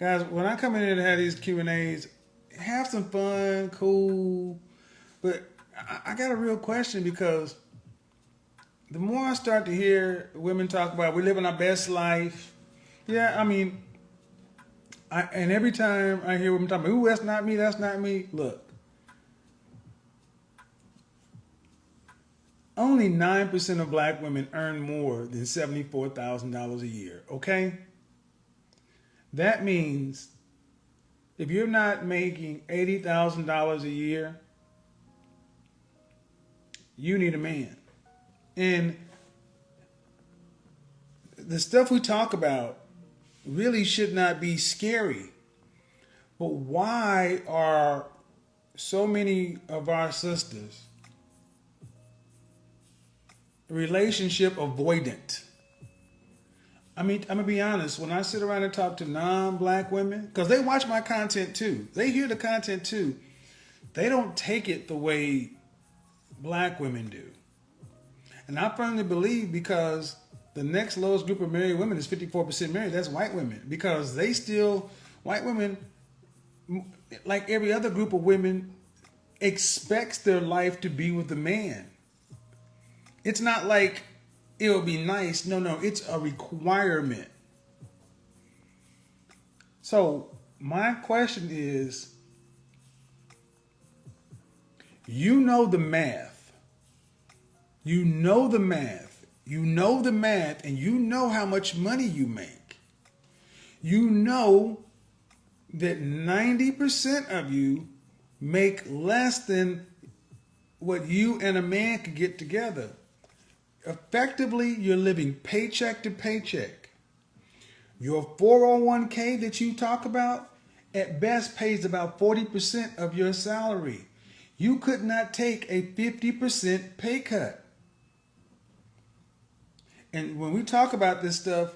Guys, when I come in here to have these Q&As, have some fun, cool. But I got a real question because the more I start to hear women talk about we living our best life, yeah, I mean, and every time I hear women talking about, ooh, that's not me, that's not me. Look, only 9% of black women earn more than $74,000 a year, okay? That means if you're not making $80,000 a year, you need a man. And the stuff we talk about really should not be scary. But why are so many of our sisters relationship avoidant? I mean, I'm gonna be honest. When I sit around and talk to non-black women, because they watch my content too, they hear the content too. They don't take it the way black women do, and I firmly believe because the next lowest group of married women is 54% married. That's white women because they still white women, like every other group of women, expects their life to be with the man. It's not like it'll be nice. No, it's a requirement. So my question is, you know the math. You know the math. You know the math and you know how much money you make. You know that 90% of you make less than what you and a man could get together. Effectively, you're living paycheck to paycheck. Your 401k that you talk about, at best pays about 40% of your salary. You could not take a 50% pay cut. And when we talk about this stuff,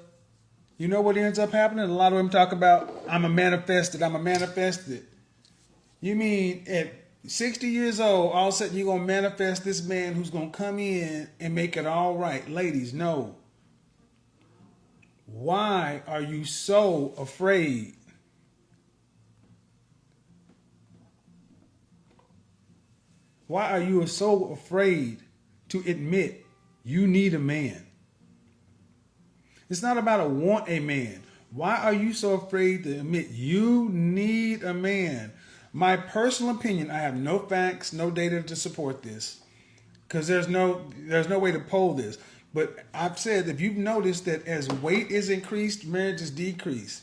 you know what ends up happening? A lot of them talk about, I'm a manifested. You mean at 60 years old, all of a sudden you're going to manifest this man who's going to come in and make it all right. Ladies, no. Why are you so afraid? Why are you so afraid to admit you need a man? It's not about a want a man. Why are you so afraid to admit you need a man? My personal opinion, I have no facts, no data to support this, because there's no way to poll this. But I've said, if you've noticed that as weight is increased, marriage is decreased.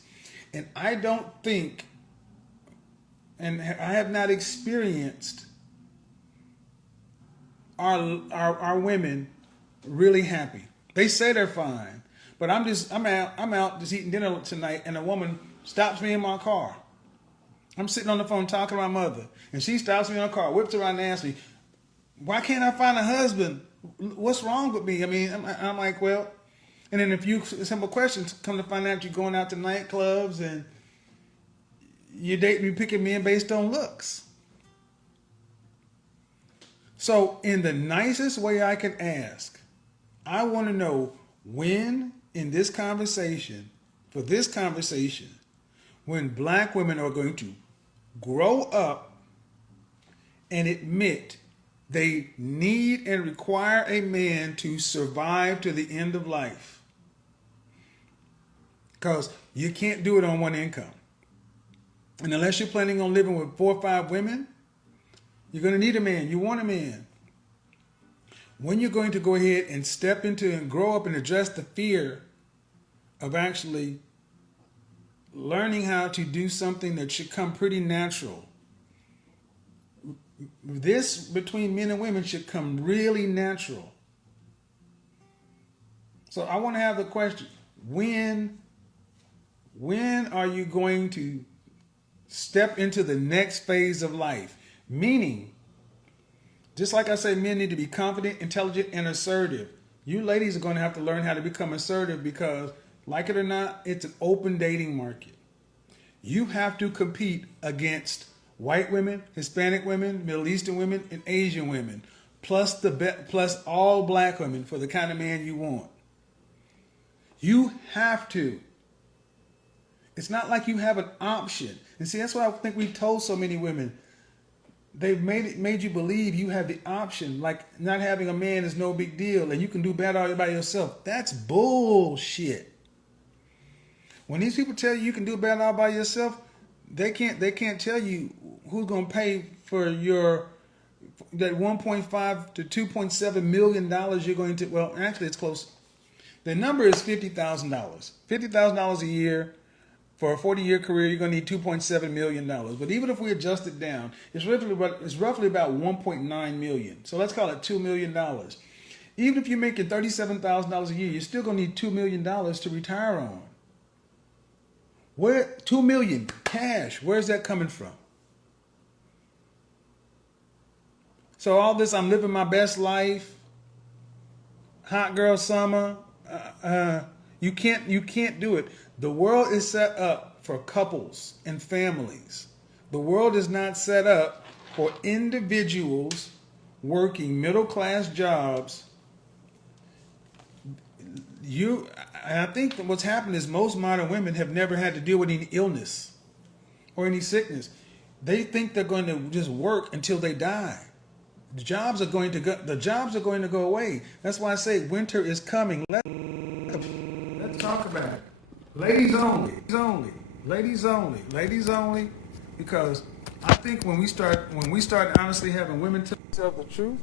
And I don't think, and I have not experienced our women really happy. They say they're fine, but I'm out just eating dinner tonight, and a woman stops me in my car. I'm sitting on the phone talking to my mother, and she stops me in her car, whips around and asks me, why can't I find a husband? What's wrong with me? I mean, I'm like, well, and then a few simple questions come to find out you're going out to nightclubs and you're picking men based on looks. So in the nicest way I can ask, I want to know when in this conversation, when black women are going to grow up and admit they need and require a man to survive to the end of life. Because you can't do it on one income. And unless you're planning on living with 4 or 5 women, you're going to need a man. You want a man. When you're going to go ahead and step into and grow up and address the fear of actually learning how to do something that should come pretty natural. This between men and women should come really natural. So I want to have the question, when are you going to step into the next phase of life? Meaning, just like I say, men need to be confident, intelligent, and assertive. You ladies are going to have to learn how to become assertive because, like it or not, it's an open dating market. You have to compete against white women, Hispanic women, Middle Eastern women, and Asian women, plus all black women for the kind of man you want. You have to. It's not like you have an option. And see, that's why I think we've told so many women. They've made you believe you have the option, like not having a man is no big deal and you can do bad all by yourself. That's bullshit. When these people tell you can do bad all by yourself, they can't tell you who's gonna pay for your that 1.5 to 2.7 million dollars you're going to. Well, actually, it's close. The number is $50,000. $50,000 a year. For a 40-year career, you're going to need $2.7 million. But even if we adjust it down, it's roughly about $1.9 million. So let's call it $2 million. Even if you're making $37,000 a year, you're still going to need $2 million to retire on. Where $2 million cash? Where's that coming from? So all this, I'm living my best life. Hot girl summer. You can't do it. The world is set up for couples and families. The world is not set up for individuals working middle-class jobs. I think what's happened is most modern women have never had to deal with any illness or any sickness. They think they're going to just work until they die. The jobs are going to go away. That's why I say winter is coming. Let's talk about it. Ladies only, ladies only, because I think when we start honestly having women tell the truth,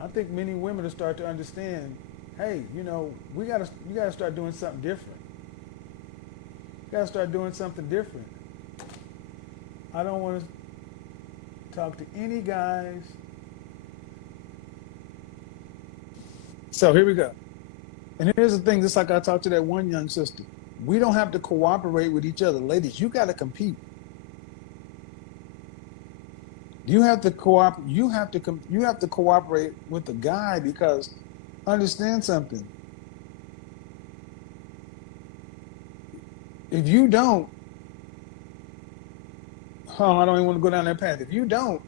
I think many women will start to understand, hey, you gotta start doing something different. You gotta start doing something different. I don't want to talk to any guys. So here we go. And here's the thing, just like I talked to that one young sister. We don't have to cooperate with each other. Ladies, you got to compete. You have to cooperate. You have to cooperate with the guy, because understand something. If you don't, I don't even want to go down that path. If you don't,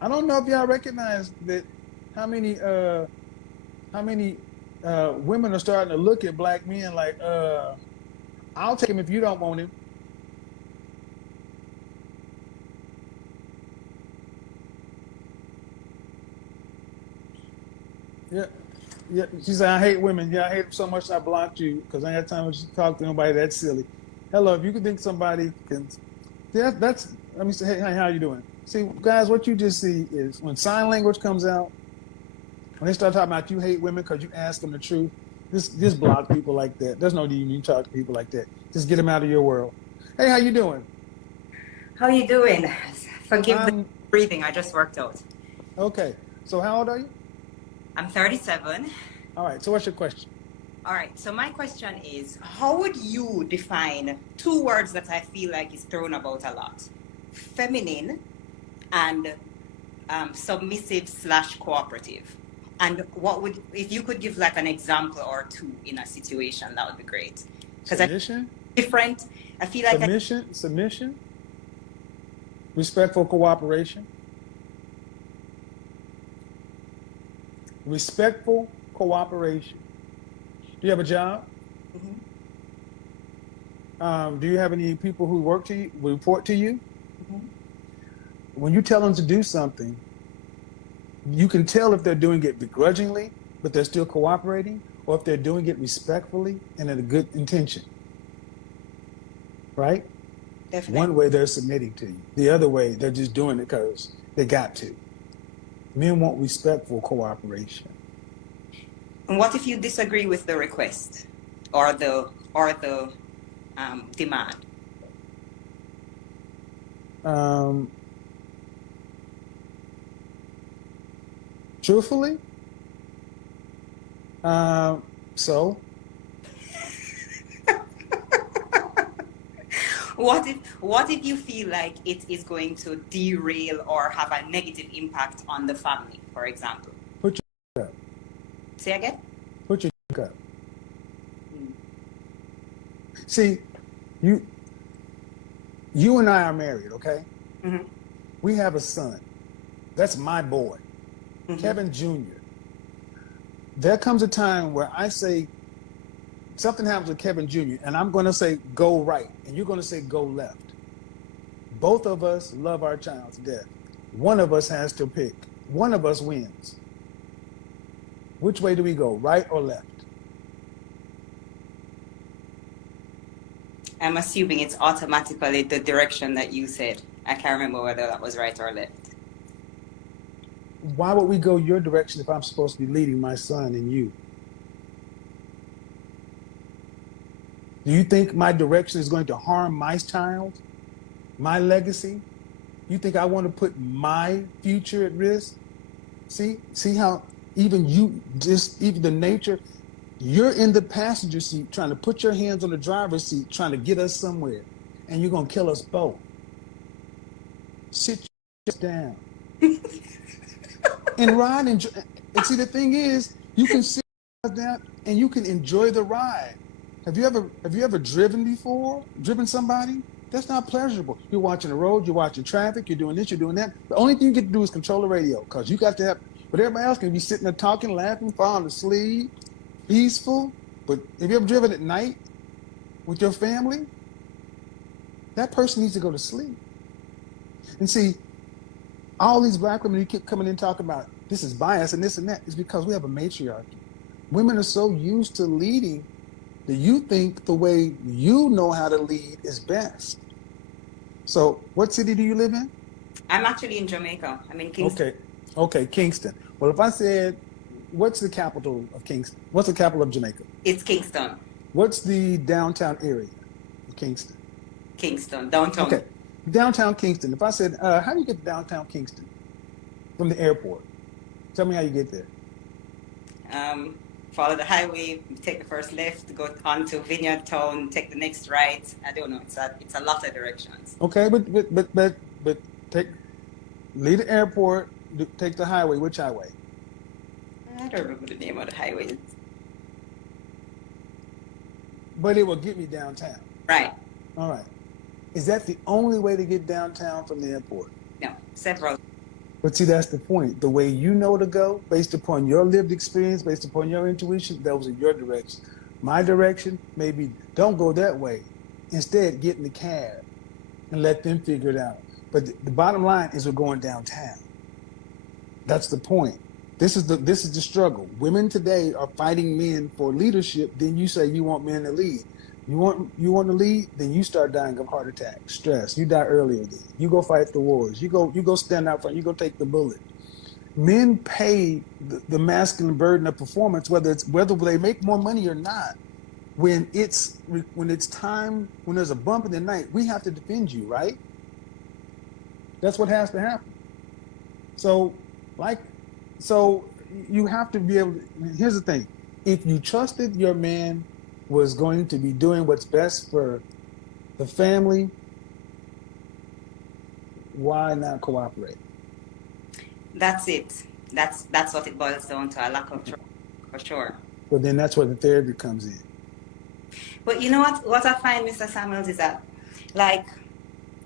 I don't know if y'all recognize that how many women are starting to look at black men like, I'll take him if you don't want him. Yeah. She said, I hate women. Yeah, I hate them so much I blocked you because I ain't had time to talk to nobody that silly. Hello, if you can think somebody can, that's, let me say, hey, how you doing? See, guys, what you just see is when sign language comes out, when they start talking about you hate women because you ask them the truth, just block people like that. There's no need you talk to people like that. Just get them out of your world. Hey, how you doing? How you doing? Forgive the breathing. I just worked out. Okay. So how old are you? I'm 37. All right. So what's your question? All right. So my question is, how would you define two words that I feel like is thrown about a lot? Feminine and submissive/cooperative. And what would, if you could give like an example or two in a situation, that would be great. Because Submission? Different. I feel like submission, respectful cooperation, respectful cooperation. Do you have a job? Mm-hmm. Do you have any people who work to you, report to you? Mm-hmm. When you tell them to do something, you can tell if they're doing it begrudgingly, but they're still cooperating, or if they're doing it respectfully and in a good intention. Right? Definitely. One way they're submitting to you. The other way, they're just doing it because they got to. Men want respectful cooperation. And what if you disagree with the request or the demand? Truthfully, so. What if you feel like it is going to derail or have a negative impact on the family, for example? Put your up. Say again? Put your up. See, you and I are married, okay? Mm-hmm. We have a son. That's my boy, Mm-hmm. Kevin Jr. There comes a time where I say, something happens with Kevin Jr., and I'm going to say go right, and you're going to say go left. Both of us love our child to death. One of us has to pick. One of us wins. Which way do we go, right or left? I'm assuming it's automatically the direction that you said. I can't remember whether that was right or left. Why would we go your direction if I'm supposed to be leading my son and you? Do you think my direction is going to harm my child, my legacy? You think I want to put my future at risk? See how even the nature, you're in the passenger seat trying to put your hands on the driver's seat, trying to get us somewhere, and you're going to kill us both. Sit down and ride. And see, the thing is, you can sit down and you can enjoy the ride. Have you ever driven before? Driven somebody? That's not pleasurable. You're watching the road, you're watching traffic, you're doing this, you're doing that. The only thing you get to do is control the radio, because you got to have, but everybody else can be sitting there talking, laughing, falling asleep, peaceful. But have you ever driven at night with your family? That person needs to go to sleep. And see, all these black women who keep coming in talking about this is bias and this and that is because we have a matriarchy. Women are so used to leading that you think the way you know how to lead is best. So what city do you live in? I'm actually in Jamaica. I'm in Kingston. Okay, Kingston. Well, if I said, what's the capital of Kingston? What's the capital of Jamaica? It's Kingston. What's the downtown area of Kingston? Kingston, downtown. Okay, downtown Kingston. If I said, how do you get to downtown Kingston from the airport? Tell me how you get there. Follow the highway, take the first left, go on to Vineyard Town, take the next right. I don't know. It's a lot of directions. Okay, but leave the airport, take the highway. Which highway? I don't remember the name of the highway. But it will get me downtown. Right. All right. Is that the only way to get downtown from the airport? No, several. But see, that's the point. The way you know to go, based upon your lived experience, based upon your intuition, that was in your direction. My direction, maybe don't go that way. Instead, get in the cab and let them figure it out. But the bottom line is we're going downtown. That's the point. This is the struggle. Women today are fighting men for leadership. Then you say you want men to lead. You want to lead, then you start dying of heart attack, stress. You die earlier then. You go fight the wars. You go stand out front. You go take the bullet. Men pay the masculine burden of performance, whether they make more money or not. When it's time, when there's a bump in the night, we have to defend you, right? That's what has to happen. So you have to be able to, here's the thing. If you trusted your man was going to be doing what's best for the family, why not cooperate? That's it. That's what it boils down to, a lack of trust, for sure. Well, then that's where the therapy comes in. But you know what I find, Mr. Samuels, is that, like,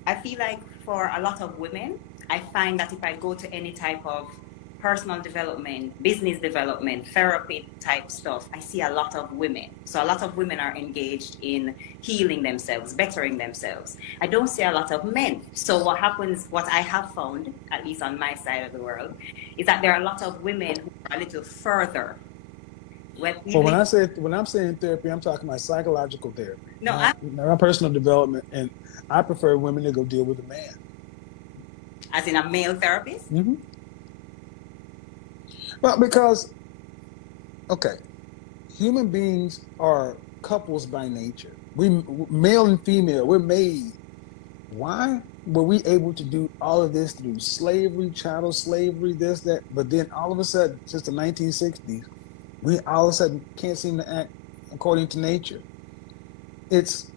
I feel like for a lot of women, I find that if I go to any type of personal development, business development, therapy type stuff, I see a lot of women. So a lot of women are engaged in healing themselves, bettering themselves. I don't see a lot of men. So what happens, what I have found, at least on my side of the world, is that there are a lot of women who are a little further. When I'm saying therapy, I'm talking about psychological therapy. Not personal development, and I prefer women to go deal with a man. As in a male therapist? Mm-hmm. Well, because, okay, human beings are couples by nature. We, male and female, we're made. Why were we able to do all of this through slavery, chattel slavery, this, that, but then all of a sudden, since the 1960s, we all of a sudden can't seem to act according to nature. It's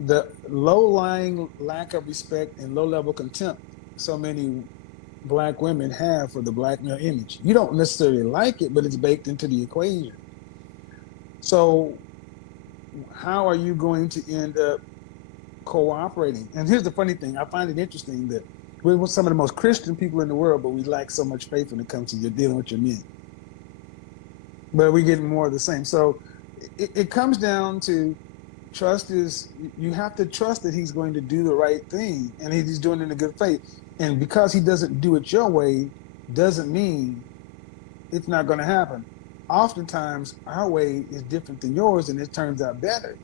the low-lying lack of respect and low-level contempt so many Black women have for the Black male image. You don't necessarily like it, but it's baked into the equation. So how are you going to end up cooperating? And here's the funny thing. I find it interesting that we're some of the most Christian people in the world, but we lack so much faith when it comes to dealing with your men. But we're getting more of the same. So it comes down to trust is you have to trust that he's going to do the right thing and he's doing it in a good faith. And because he doesn't do it your way, doesn't mean it's not going to happen. Oftentimes, our way is different than yours, and it turns out better.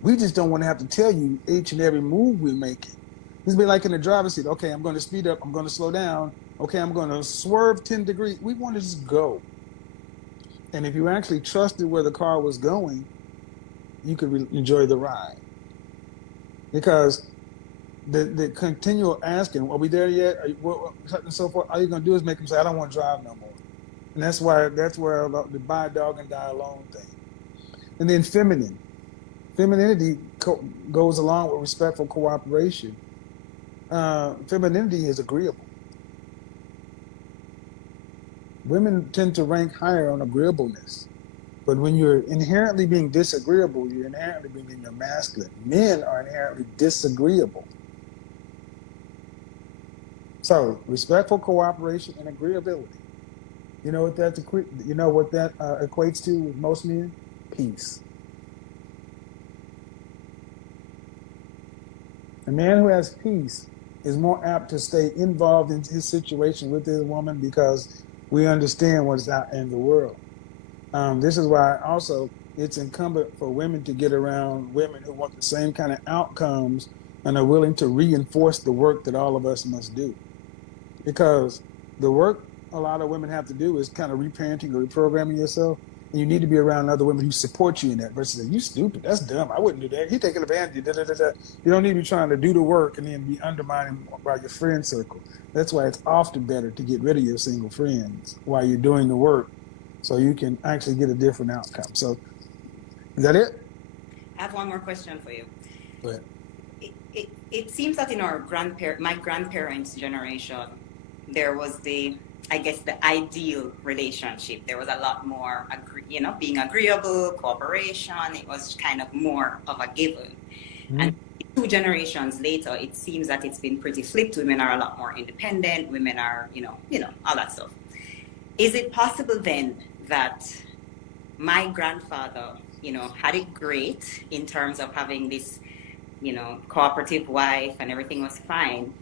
We just don't want to have to tell you each and every move we're making. This be like in the driver's seat. Okay, I'm going to speed up. I'm going to slow down. Okay, I'm going to swerve 10 degrees. We want to just go. And if you actually trusted where the car was going, you could enjoy the ride. Because the continual asking, are we there yet? And so forth. All you're going to do is make them say, I don't want to drive no more. And that's where the buy a dog and die alone thing. And then femininity goes along with respectful cooperation. Femininity is agreeable. Women tend to rank higher on agreeableness. But when you're inherently being disagreeable, you're inherently being masculine. Men are inherently disagreeable. So respectful cooperation and agreeability. You know what that equates to with most men? Peace. A man who has peace is more apt to stay involved in his situation with his woman because we understand what's out in the world. This is why also it's incumbent for women to get around women who want the same kind of outcomes and are willing to reinforce the work that all of us must do. Because the work a lot of women have to do is kind of reparenting or reprogramming yourself. And you need to be around other women who support you in that versus you stupid, that's dumb, I wouldn't do that. You're taking advantage of you. You don't need to be trying to do the work and then be undermined by your friend circle. That's why it's often better to get rid of your single friends while you're doing the work so you can actually get a different outcome. So, is that it? I have one more question for you. Go ahead. It seems that in my grandparents' generation, there was the ideal relationship. There was a lot more, being agreeable, cooperation. It was kind of more of a given. Mm-hmm. And 2 generations later, it seems that it's been pretty flipped. Women are a lot more independent. Women are, all that stuff. Is it possible then that my grandfather, had it great in terms of having this, cooperative wife and everything was fine,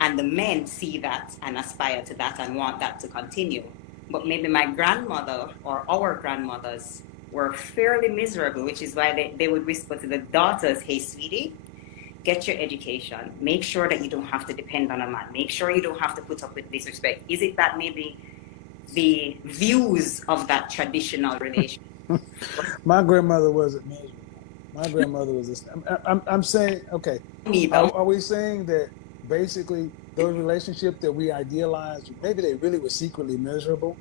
and the men see that and aspire to that and want that to continue. But maybe my grandmother or our grandmothers were fairly miserable, which is why they would whisper to the daughters, hey, sweetie, get your education. Make sure that you don't have to depend on a man. Make sure you don't have to put up with disrespect. Is it that maybe the views of that traditional relationship? My grandmother wasn't miserable. My grandmother was I'm saying, okay, are we saying that basically those relationships that we idealize, maybe they really were secretly miserable?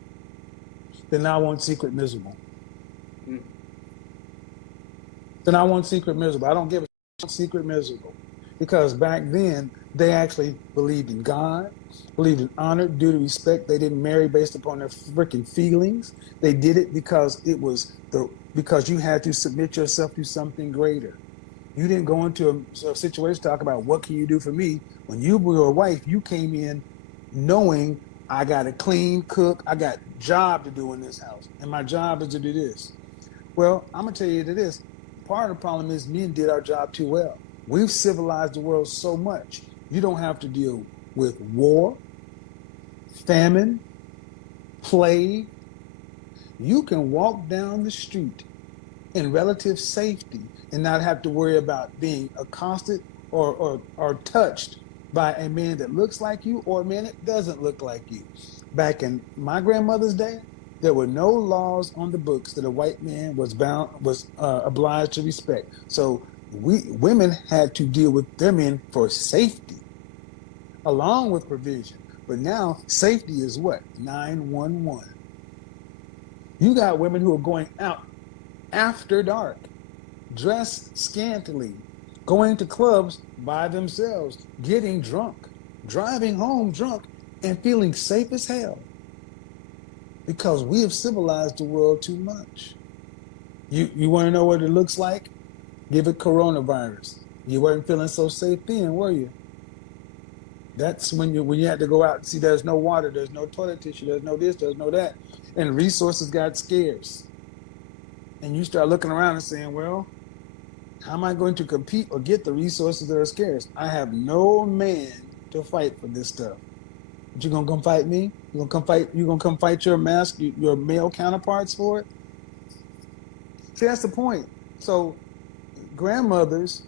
Then I want secret miserable. Then I want secret miserable. I don't give a secret miserable. Because back then, they actually believed in God, believed in honor, duty, respect. They didn't marry based upon their freaking feelings. They did it because because you had to submit yourself to something greater. You didn't go into a situation to talk about what can you do for me. When you were a wife, you came in knowing I got to clean, cook, I got job to do in this house, and my job is to do this. Well, I'm going to tell you that this. Part of the problem is men did our job too well. We've civilized the world so much. You don't have to deal with war, famine, plague. You can walk down the street in relative safety and not have to worry about being accosted or touched by a man that looks like you or a man that doesn't look like you. Back in my grandmother's day, there were no laws on the books that a white man was obliged to respect. So women had to deal with their men for safety, along with provision. But now safety is what? 911. You got women who are going out after dark, dressed scantily, going to clubs by themselves, getting drunk, driving home drunk, and feeling safe as hell. Because we have civilized the world too much. You want to know what it looks like? Give it coronavirus. You weren't feeling so safe then, were you? That's when you had to go out and see there's no water, there's no toilet tissue, there's no this, there's no that. And resources got scarce. And you start looking around and saying, well, how am I going to compete or get the resources that are scarce? I have no man to fight for this stuff. But you're gonna come fight me? You're gonna come fight? You're gonna come fight your male counterparts for it? See, that's the point. So, grandmothers,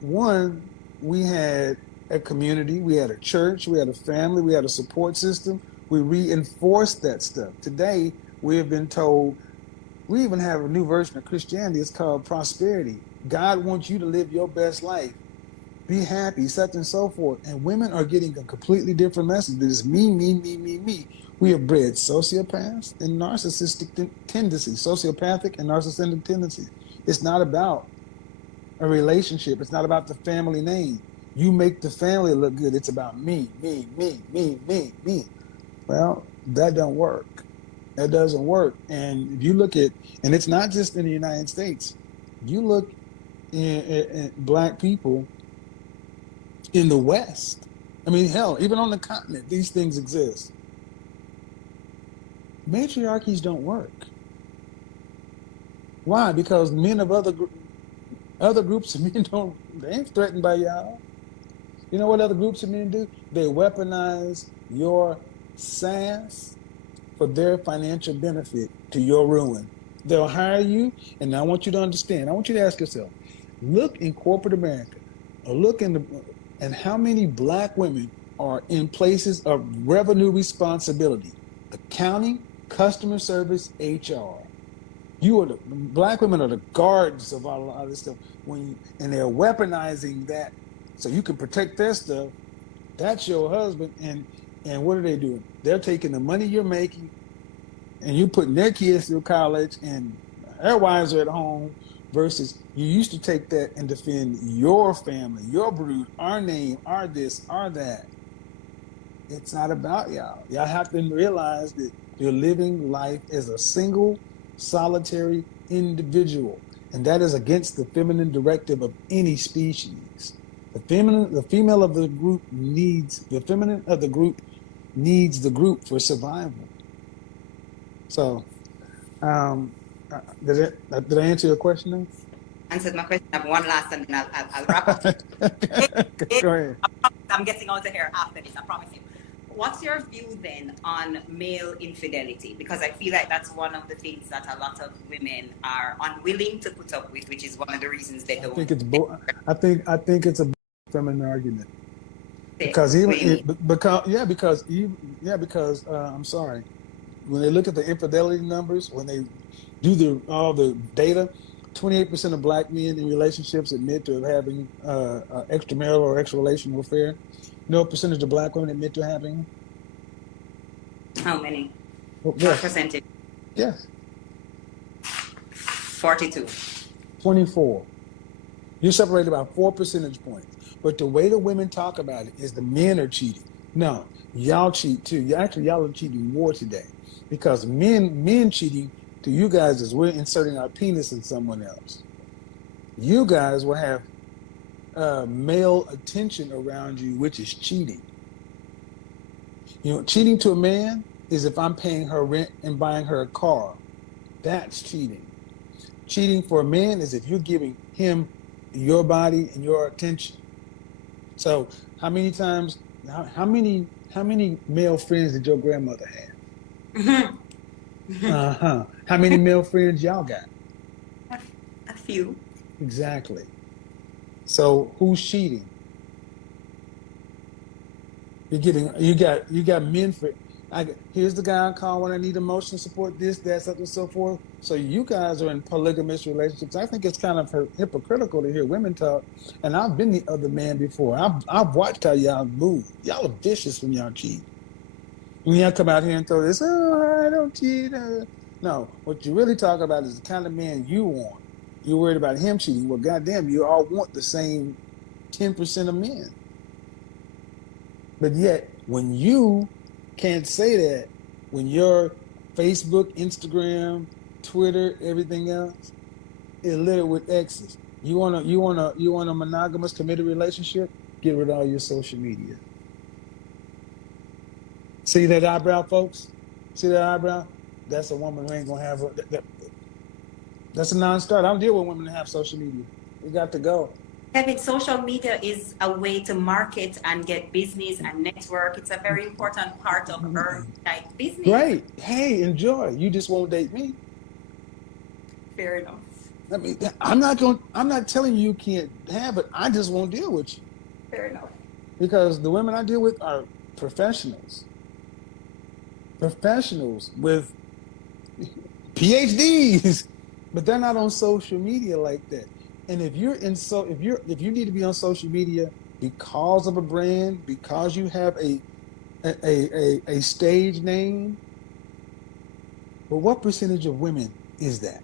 one, we had a community, we had a church, we had a family, we had a support system. We reinforced that stuff. Today, we have been told. We even have a new version of Christianity. It's called prosperity. God wants you to live your best life. Be happy, such and so forth. And women are getting a completely different message. It is me, me, me, me, me. We have bred sociopaths and narcissistic tendencies, sociopathic and narcissistic tendencies. It's not about a relationship. It's not about the family name. You make the family look good. It's about me, me, me, me, me, me. Well, that don't work. That doesn't work. And if you look at, and it's not just in the United States, you look in Black people in the West. I mean, hell, even on the continent, these things exist. Matriarchies don't work. Why? Because men of other groups of men they ain't threatened by y'all. You know what other groups of men do? They weaponize your sass for their financial benefit to your ruin. They'll hire you, and I want you to understand. I want you to ask yourself, look in corporate America, or look and how many Black women are in places of revenue responsibility, accounting, customer service, HR. Black women are the guards of all of this stuff. And they're weaponizing that so you can protect their stuff. That's your husband, and what are they doing? They're taking the money you're making, and you putting their kids through college, and their wives are at home. Versus you used to take that and defend your family, your brood, our name, our this, our that. It's not about y'all. Y'all have to realize that you're living life as a single, solitary individual, and that is against the feminine directive of any species. The female of the group needs the feminine of the group needs the group for survival. So, did I answer your question then? Answered my question. I have one last, and then I'll wrap up. Go ahead. I'm getting out of here after this, I promise you. What's your view then on male infidelity? Because I feel like that's one of the things that a lot of women are unwilling to put up with, which is one of the reasons they don't. I think it's a feminine argument. Because I'm sorry. When they look at the infidelity numbers, when they do all the data, 28% of Black men in relationships admit to having extramarital or extra-relational affair. You know what percentage of Black women admit to having? How many? What percentage? Yes. 42. 24. You're separated about 4 percentage points. But the way the women talk about it is the men are cheating. No, y'all cheat too. Y'all are cheating more today. Because men cheating to you guys is we're inserting our penis in someone else. You guys will have male attention around you, which is cheating. You know, cheating to a man is if I'm paying her rent and buying her a car. That's cheating. Cheating for a man is if you're giving him your body and your attention. So how many male friends did your grandmother have? How many male friends y'all got? A few. Exactly. So who's cheating? You got men for. Here's the guy I call when I need emotional support. This, that, such and so forth. So you guys are in polygamous relationships. I think it's kind of hypocritical to hear women talk. And I've been the other man before. I've watched how y'all move. Y'all are vicious when y'all cheat. When y'all come out here and throw this, oh, I don't cheat. No, what you really talk about is the kind of man you want. You're worried about him cheating. Well, goddamn, you all want the same 10% of men. But yet, when you can't say that, when your Facebook, Instagram, Twitter, everything else is littered with exes, you want a monogamous committed relationship? Get rid of all your social media. See that eyebrow, folks? See that eyebrow? That's a woman who ain't gonna have That's a non-starter. I don't deal with women that have social media. We got to go. Kevin, social media is a way to market and get business and network. It's a very important part of our like business. Great. Hey, enjoy. You just won't date me. Fair enough. I mean, I'm not telling you can't have it. I just won't deal with you. Fair enough. Because the women I deal with are professionals. Professionals with PhDs, but they're not on social media like that. And if you need to be on social media because of a brand, because you have a stage name, but what percentage of women is that?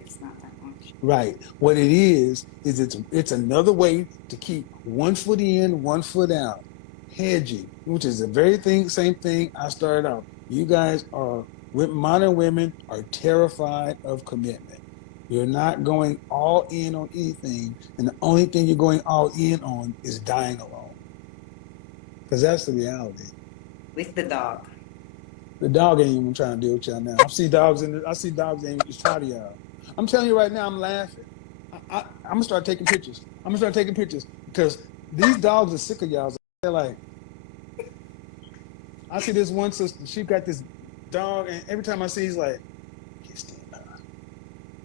It's not that much. Right. What it is it's another way to keep one foot in, one foot out, hedging, which is the same thing I started out. You guys are modern women are terrified of commitment. You're not going all in on anything, and the only thing you're going all in on is dying alone. Because that's the reality. With the dog. The dog ain't even trying to deal with y'all now. I see dogs ain't even tired of y'all. I'm telling you right now, I'm laughing. I'm gonna start taking pictures. Because these dogs are sick of y'all. They're like, I see this one sister. She got this dog, and every time I see, he's like, I can't stand her.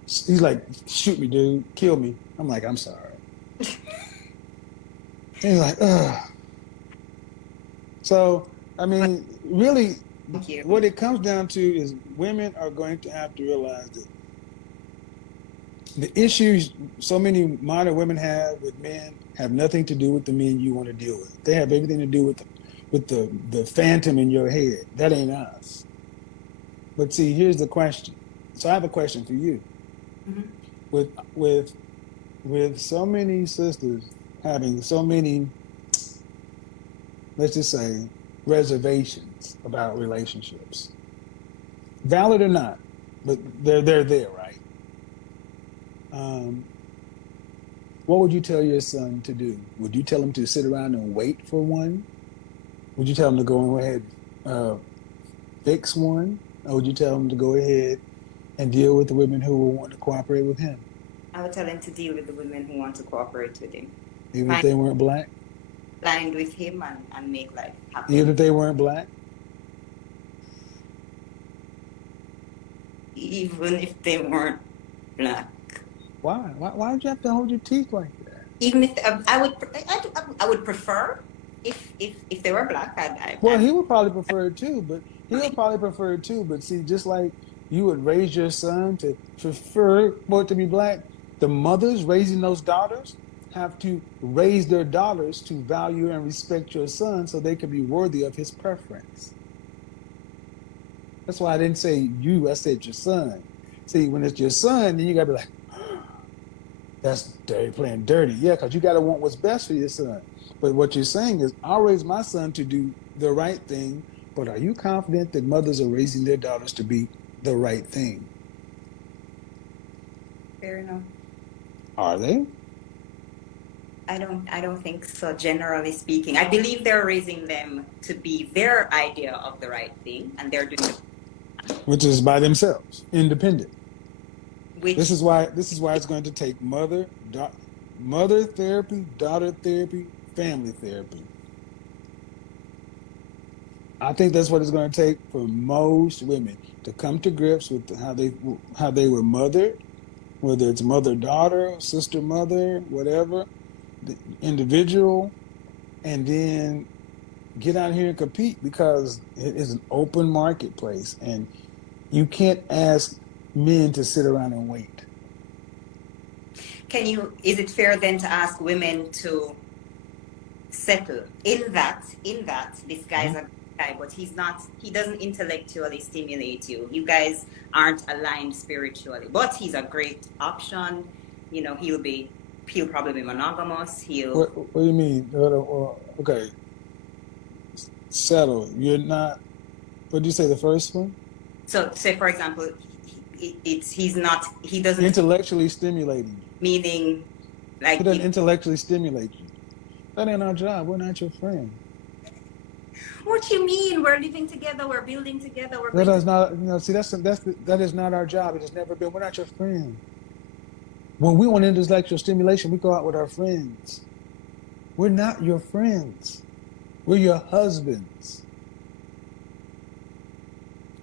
He's like, shoot me, dude, kill me. I'm like, I'm sorry. He's like, ugh. So, I mean, really, what it comes down to is women are going to have to realize that the issues so many modern women have with men have nothing to do with the men you want to deal with. They have everything to do with the phantom in your head. That ain't us. But see, here's the question. So I have a question for you. Mm-hmm. With so many sisters having so many, let's just say, reservations about relationships, valid or not, but they're there, right? What would you tell your son to do? Would you tell him to sit around and wait for one? Would you tell him to go ahead fix one? Or would you tell him to go ahead and deal with the women who will want to cooperate with him? I would tell him to deal with the women who want to cooperate with him. Even if they weren't black? Aligned with him and make life happen. Even if they weren't black? Even if they weren't black. Why? Why did you have to hold your teeth like that? Even if I would prefer if they were black. He would probably prefer it too, but see, just like you would raise your son to prefer for it to be black, the mothers raising those daughters have to raise their daughters to value and respect your son so they can be worthy of his preference. That's why I didn't say you, I said your son. See, when it's your son, then you gotta be like, that's dirty, playing dirty. Yeah, because you gotta want what's best for your son. But what you're saying is, I'll raise my son to do the right thing, but are you confident that mothers are raising their daughters to be the right thing? Fair enough. Are they? I don't think so, generally speaking. I believe they're raising them to be their idea of the right thing, and they're doing it. Which is by themselves, independent. This is why it's going to take mother therapy, daughter therapy, family therapy. I think that's what it's going to take for most women to come to grips with how they were mothered, whether it's mother-daughter, sister-mother, whatever, the individual, and then get out here and compete, because it is an open marketplace, and you can't ask men to sit around and wait. Is it fair then to ask women to settle in that this guy's a guy, but he doesn't intellectually stimulate you. You guys aren't aligned spiritually, but he's a great option. You know, he'll probably be monogamous. What do you mean? Okay. Settle. You're not, what did you say, the first one? So say, for example, he doesn't intellectually stimulating you. Meaning, like, he doesn't intellectually stimulate you. That ain't our job. We're not your friend. What you mean? We're living together, we're building together, we're That going to. is not, see, that is not our job. It has never been. We're not your friend. When we want intellectual stimulation, we go out with our friends. We're not your friends. We're your husbands.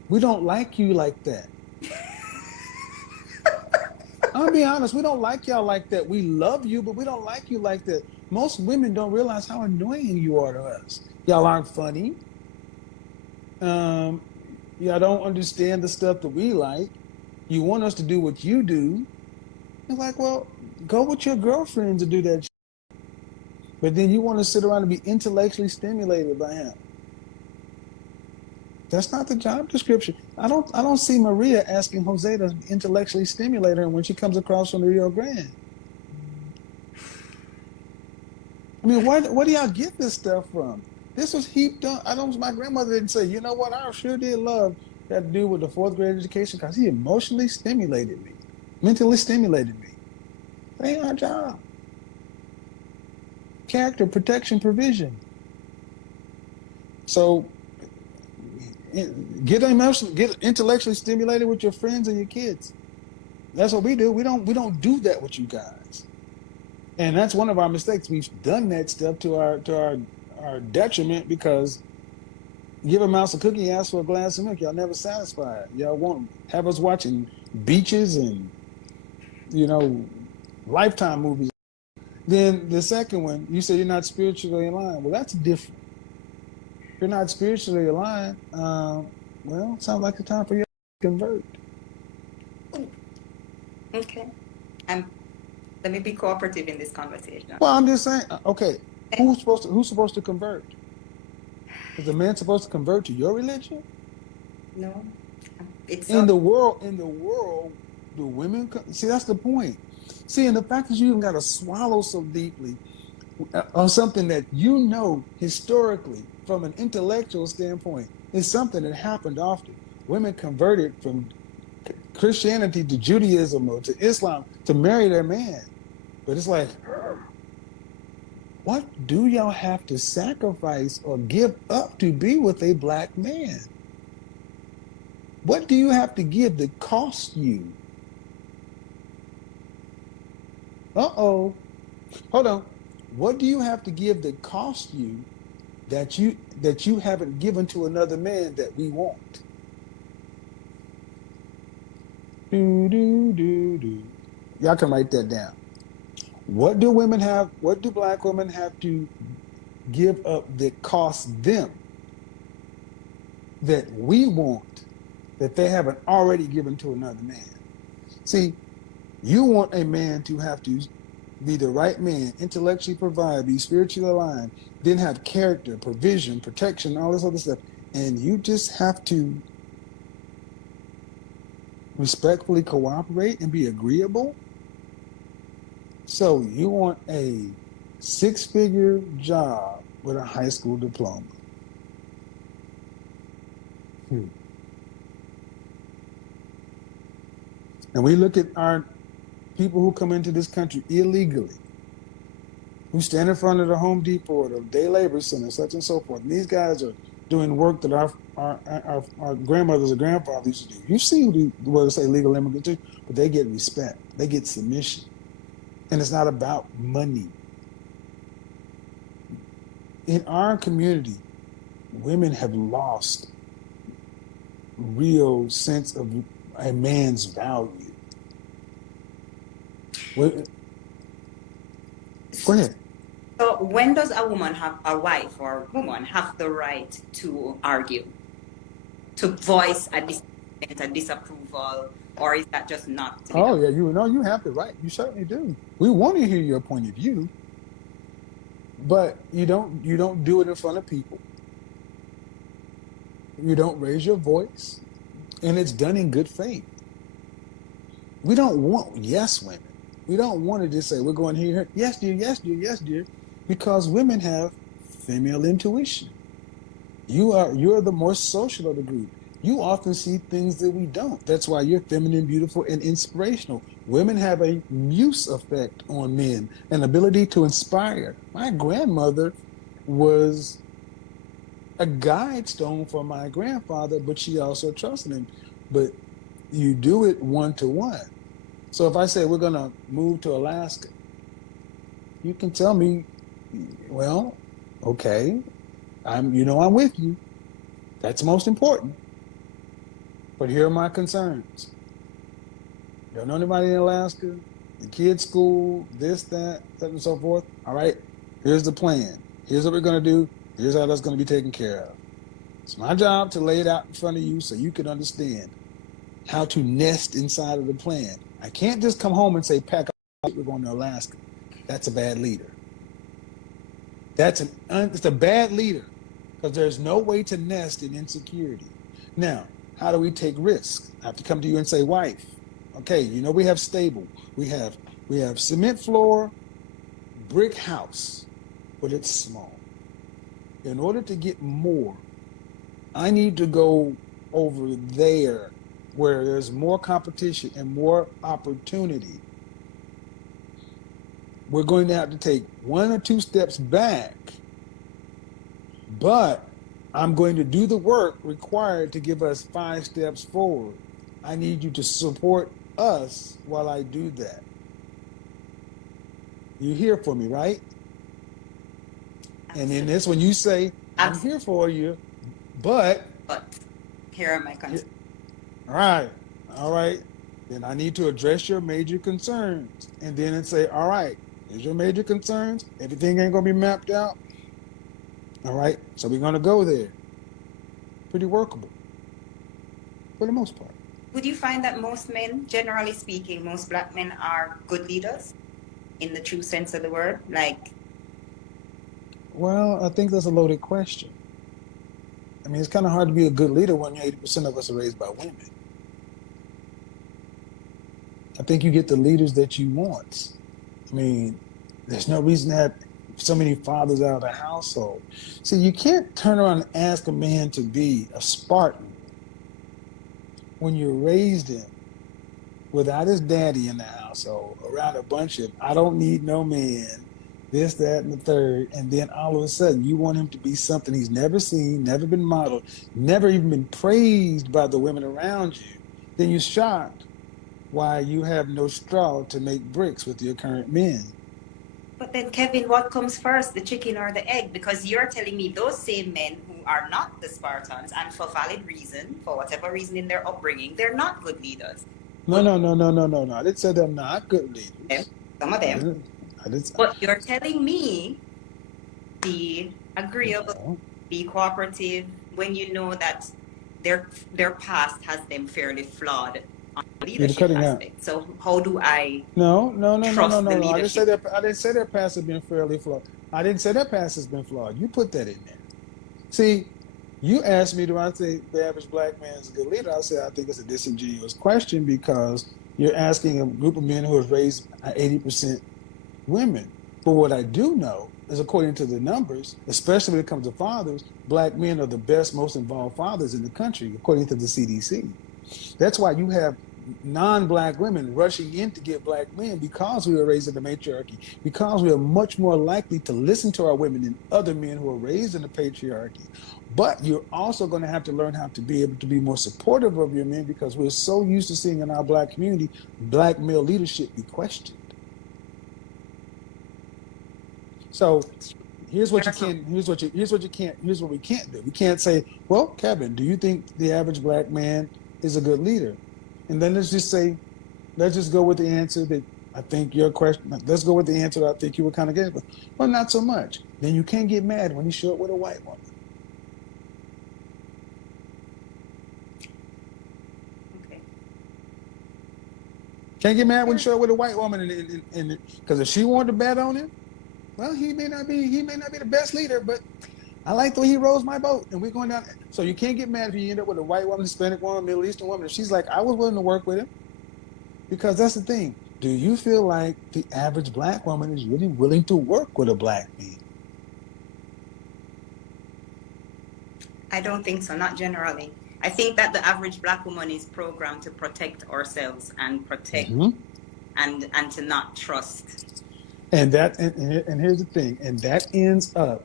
We don't like you like that. I'll be honest, we don't like y'all like that. We love you, but we don't like you like that. Most women don't realize how annoying you are to us. Y'all aren't funny. Um, y'all don't understand the stuff that we like. You want us to do what you do. It's like, well, go with your girlfriends to do that. But then you want to sit around and be intellectually stimulated by him. That's not the job description. I don't see Maria asking Jose to intellectually stimulate her when she comes across from the Rio Grande. I mean, where do y'all get this stuff from? This was heaped up. I don't. My grandmother didn't say, you know what? I sure did love that dude with the fourth grade education because he emotionally stimulated me, mentally stimulated me. That ain't our job. Character protection provision. So get emotional, get intellectually stimulated with your friends and your kids. That's what we do. We don't do that with you guys. And that's one of our mistakes. We've done that stuff to our detriment because give a mouse a cookie, ask for a glass of milk. Y'all never satisfied. Y'all won't have us watching beaches and you know Lifetime movies. Then the second one, you say you're not spiritually aligned. Well, that's different. If you're not spiritually aligned, well, sounds like the time for you to convert. Okay. Um, Let me be cooperative in this conversation. Well, I'm just saying. Okay, who's supposed to convert? Is the man supposed to convert to your religion? No, it's In up. the world, do women see? That's the point. See, and the fact that you even got to swallow so deeply on something that you know historically, from an intellectual standpoint, is something that happened often. Women converted from Christianity to Judaism or to Islam to marry their man. But it's like, what do y'all have to sacrifice or give up to be with a black man? What do you have to give that cost you? Uh-oh. Hold on. What do you have to give that cost you that you haven't given to another man that we want? Do do do do. Y'all can write that down. What do black women have to give up that costs them that we want that they haven't already given to another man? See, you want a man to have to be the right man, intellectually provide, be spiritually aligned, then have character, provision, protection, all this other stuff. And you just have to respectfully cooperate and be agreeable. So you want a six-figure job with a high school diploma. Hmm. And we look at our people who come into this country illegally, who stand in front of the Home Depot or the day labor center, such and so forth. And these guys are doing work that our grandmothers or grandfathers used to do. You see what say legal immigrants do, but they get respect, they get submission, and it's not about money. In our community, women have lost real sense of a man's value. Go ahead. So when does a wife or a woman have the right to argue, to voice a disagreement, a disapproval, or is that just not to be Oh done? yeah, you have the right. You certainly do. We want to hear your point of view, but you don't do it in front of people. You don't raise your voice, and it's done in good faith. We don't want yes women. We don't want to just say we're going here, yes dear, yes dear, yes dear, because women have female intuition. You're the more social of the group. You often see things that we don't. That's why you're feminine, beautiful, and inspirational. Women have a muse effect on men, an ability to inspire. My grandmother was a guide stone for my grandfather, but she also trusted him. But you do it one to one. So if I say we're going to move to Alaska, you can tell me, well, okay, I'm with you. That's most important. But here are my concerns. Don't know anybody in Alaska, the kids' school, this, that, and so forth. All right, here's the plan. Here's what we're going to do. Here's how that's going to be taken care of. It's my job to lay it out in front of you so you can understand how to nest inside of the plan. I can't just come home and say, pack up, we're going to Alaska. That's a bad leader. It's a bad leader because there's no way to nest in insecurity. Now, how do we take risks? I have to come to you and say, wife, okay, we have stable. We have cement floor, brick house, but it's small. In order to get more, I need to go over there where there's more competition and more opportunity. We're going to have to take 1 or 2 steps back, but I'm going to do the work required to give us 5 steps forward. I need you to support us while I do that. You're here for me, right? And in this, when you say, I'm here for you, but here are my concerns. All right. Then I need to address your major concerns. And then say, all right, here's your major concerns. Everything ain't going to be mapped out. All right. So we're going to go there. Pretty workable for the most part. Would you find that most men, generally speaking, most Black men are good leaders in the true sense of the word? Well, I think that's a loaded question. I mean, it's kind of hard to be a good leader when 80% of us are raised by women. I think you get the leaders that you want. I mean, there's no reason to have so many fathers out of the household. See, you can't turn around and ask a man to be a Spartan when you raised him without his daddy in the household, around a bunch of, I don't need no man, this, that, and the third, and then all of a sudden you want him to be something he's never seen, never been modeled, never even been praised by the women around you. Then you're shocked why you have no straw to make bricks with your current men. But then, Kevin, what comes first, the chicken or the egg? Because you're telling me those same men who are not the Spartans, and for valid reason, for whatever reason in their upbringing, they're not good leaders. No. I didn't say they're not good leaders. Some of them. But you're telling me be agreeable, be cooperative, when you know that their past has them fairly flawed on the leadership aspect. So how do I trust the leadership? I didn't say their past has been fairly flawed. I didn't say their past has been flawed. You put that in there. See, you asked me, do I think the average Black man is a good leader? I said, I think it's a disingenuous question because you're asking a group of men who have raised 80% women. But what I do know is, according to the numbers, especially when it comes to fathers, Black men are the best, most involved fathers in the country, according to the CDC. That's why you have non-Black women rushing in to get Black men, because we were raised in the matriarchy, because we are much more likely to listen to our women than other men who are raised in the patriarchy. But you're also going to have to learn how to be able to be more supportive of your men, because we're so used to seeing in our Black community Black male leadership be questioned. So here's what we can't do. We can't say, well, Kevin, do you think the average Black man is a good leader? And then let's just go with the answer that I think your question, let's go with the answer that I think you were kind of getting. Well, not so much. Then you can't get mad when you show up with a white woman. Okay. Can't get mad when you show up with a white woman, and because if she wanted to bet on him, well, he may not be the best leader, but I like the way he rows my boat, and we're going down. So you can't get mad if you end up with a white woman, Hispanic woman, Middle Eastern woman. And she's like, I was willing to work with him, because that's the thing. Do you feel like the average Black woman is really willing to work with a Black man? I don't think so, not generally. I think that the average Black woman is programmed to protect ourselves and protect and to not trust. And here's the thing, and that ends up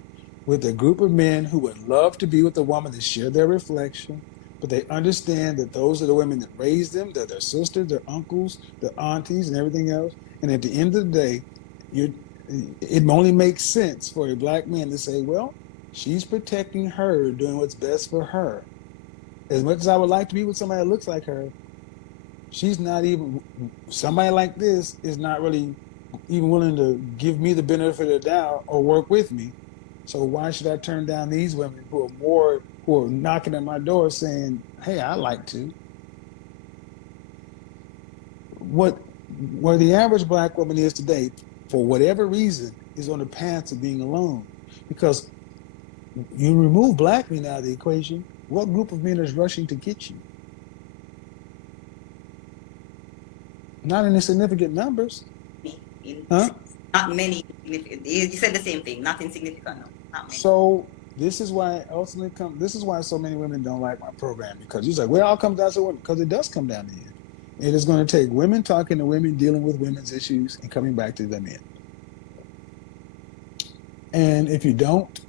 with a group of men who would love to be with a woman to share their reflection, but they understand that those are the women that raised them, they're their sisters, their uncles, their aunties, and everything else. And at the end of the day, it only makes sense for a black man to say, well, she's protecting her, doing what's best for her. As much as I would like to be with somebody that looks like her, she's not even, somebody like this is not really even willing to give me the benefit of the doubt or work with me. So why should I turn down these women who are knocking at my door saying, hey, I like to? Where the average black woman is today, for whatever reason, is on the path to being alone. Because you remove black men out of the equation, what group of men is rushing to get you? Not in significant numbers. Huh? Not many. You said the same thing. Not insignificant. No, not many. So this is why this is why so many women don't like my program, because you're like, well, it all comes down to women, because it does come down to you. It is going to take women talking to women, dealing with women's issues, and coming back to the men. And if you don't,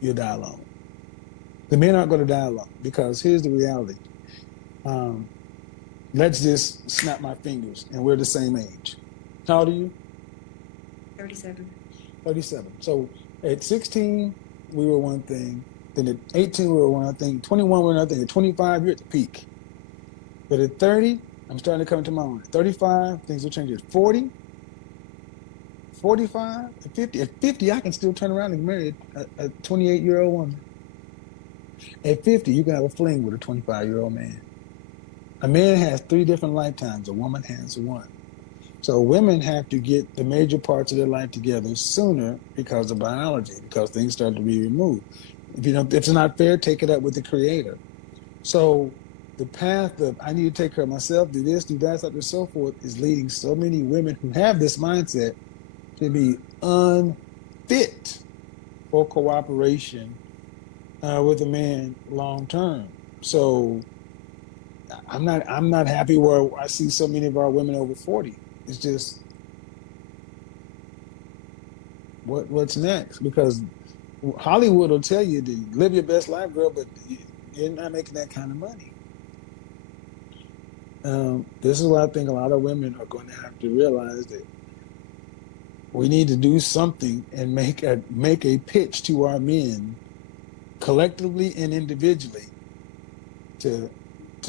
you'll die alone. The men aren't going to die alone, because here's the reality. Let's just snap my fingers, and we're the same age. How old are you? 37. 37. So at 16, we were one thing. Then at 18, we were one thing. 21, we were another thing. At 25, you're at the peak. But at 30, I'm starting to come to my own. At 35, things will change. At 40, 45, at 50. At 50, I can still turn around and marry a 28-year-old woman. At 50, you can have a fling with a 25-year-old man. A man has 3 different lifetimes. A woman has 1. So women have to get the major parts of their life together sooner because of biology, because things start to be removed. If it's not fair, take it up with the creator. So the path of I need to take care of myself, do this, do that, so on and so forth, is leading so many women who have this mindset to be unfit for cooperation with a man long term. So I'm not happy where I see so many of our women over 40. It's just what's next? Because Hollywood will tell you to live your best life, girl, but you're not making that kind of money. This is why I think a lot of women are going to have to realize that we need to do something and make a pitch to our men, collectively and individually, to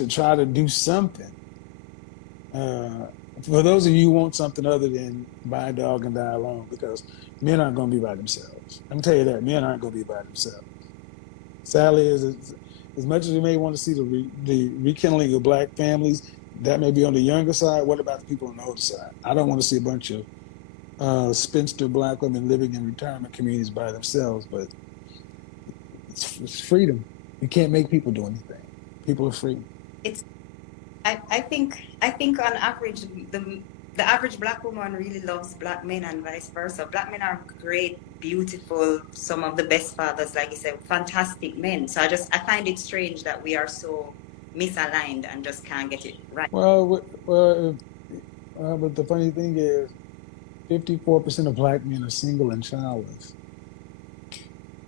try to do something. For those of you who want something other than buy a dog and die alone, because men aren't going to be by themselves. I'm going to tell you that. Men aren't going to be by themselves. Sadly, as much as we may want to see the rekindling of black families, that may be on the younger side. What about the people on the older side? I don't want to see a bunch of spinster black women living in retirement communities by themselves, but it's freedom. You can't make people do anything. People are free. I think on average the average black woman really loves black men and vice versa. Black men are great, beautiful, some of the best fathers, like you said, fantastic men. So I find it strange that we are so misaligned and just can't get it right. Well, but the funny thing is, 54% of black men are single and childless.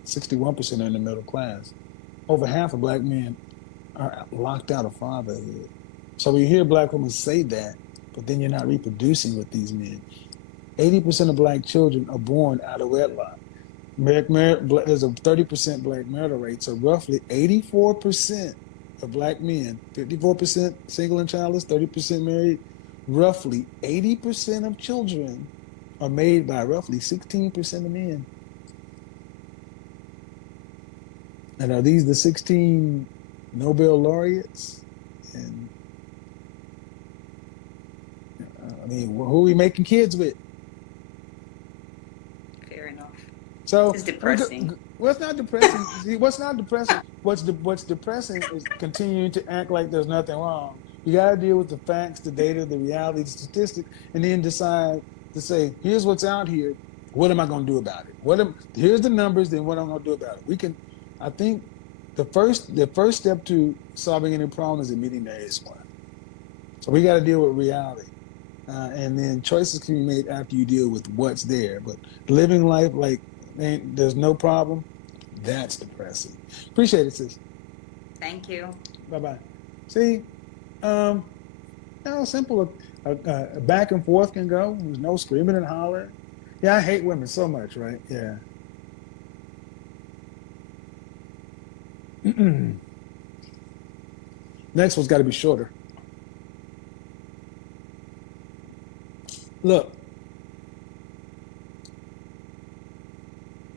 61% are in the middle class. Over half of black men are locked out of fatherhood. So when you hear black women say that, but then you're not reproducing with these men. 80% of black children are born out of wedlock. There's a 30% black marital rate, so roughly 84% of black men, 54% single and childless, 30% married, roughly 80% of children are made by roughly 16% of men. And are these the 16 Nobel laureates? And I mean, who are we making kids with? Fair enough. So it's depressing. What's not depressing? See, what's not depressing? What's depressing is continuing to act like there's nothing wrong. You got to deal with the facts, the data, the reality, the statistics, and then decide to say, here's what's out here. What am I going to do about it? Here's the numbers. Then what am I going to do about it? I think the first step to solving any problem is admitting there is one. So we got to deal with reality. And then choices can be made after you deal with what's there. But living life like there's no problem. That's depressing. Appreciate it, sis. Thank you. Bye bye. See, um, how simple a back and forth can go. There's no screaming and hollering. Yeah, I hate women so much, right? Yeah. Next one's got to be shorter. Look,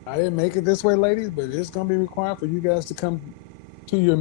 I didn't make it this way, ladies, but it's going to be required for you guys to come to your